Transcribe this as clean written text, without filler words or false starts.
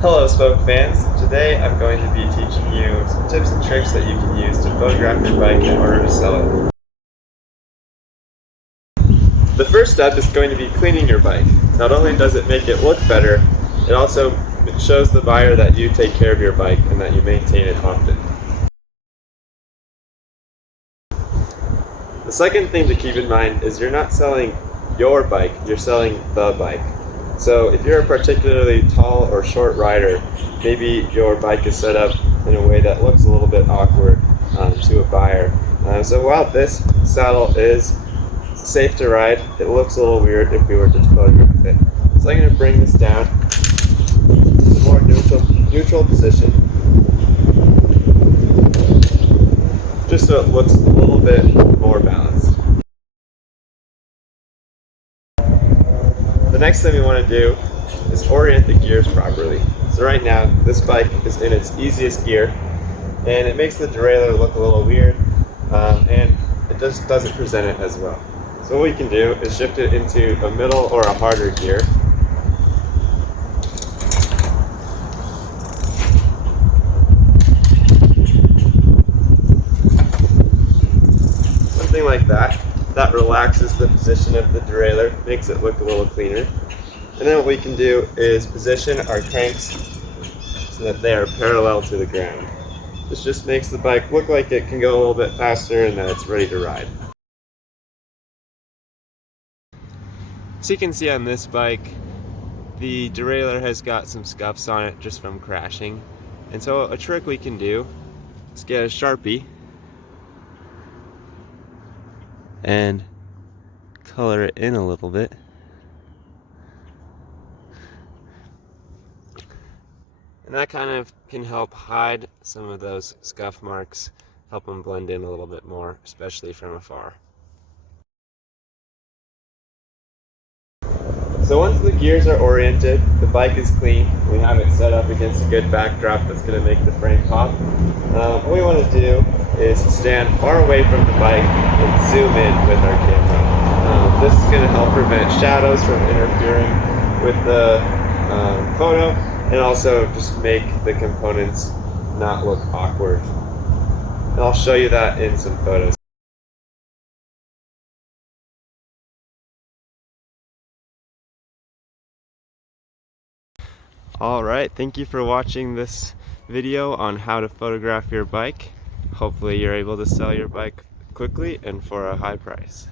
Hello Spoke fans, today I'm going to be teaching you some tips and tricks that you can use to photograph your bike in order to sell it. The first step is going to be cleaning your bike. Not only does it make it look better, it shows the buyer that you take care of your bike and that you maintain it often. The second thing to keep in mind is you're not selling your bike, you're selling the bike. So if you're a particularly tall or short rider, maybe your bike is set up in a way that looks a little bit awkward to a buyer. So while this saddle is safe to ride, it looks a little weird if we were to photograph it. So I'm going to bring this down to a more neutral position, just so it looks a little bit more balanced. The next thing we want to do is orient the gears properly. So right now, this bike is in its easiest gear, and it makes the derailleur look a little weird, and it just doesn't present it as well. So what we can do is shift it into a middle or a harder gear. Something like that. That relaxes the position of the derailleur, makes it look a little cleaner. And then what we can do is position our cranks so that they are parallel to the ground. This just makes the bike look like it can go a little bit faster and that it's ready to ride. So you can see on this bike, the derailleur has got some scuffs on it just from crashing. And so a trick we can do is get a Sharpie and color it in a little bit. And that kind of can help hide some of those scuff marks, help them blend in a little bit more, especially from afar. So once the gears are oriented, the bike is clean, we have it set up against a good backdrop that's going to make the frame pop. What we want to do is stand far away from the bike and zoom in with our camera. This is going to help prevent shadows from interfering with the photo, and also just make the components not look awkward. And I'll show you that in some photos. Alright, thank you for watching this video on how to photograph your bike. Hopefully you're able to sell your bike quickly and for a high price.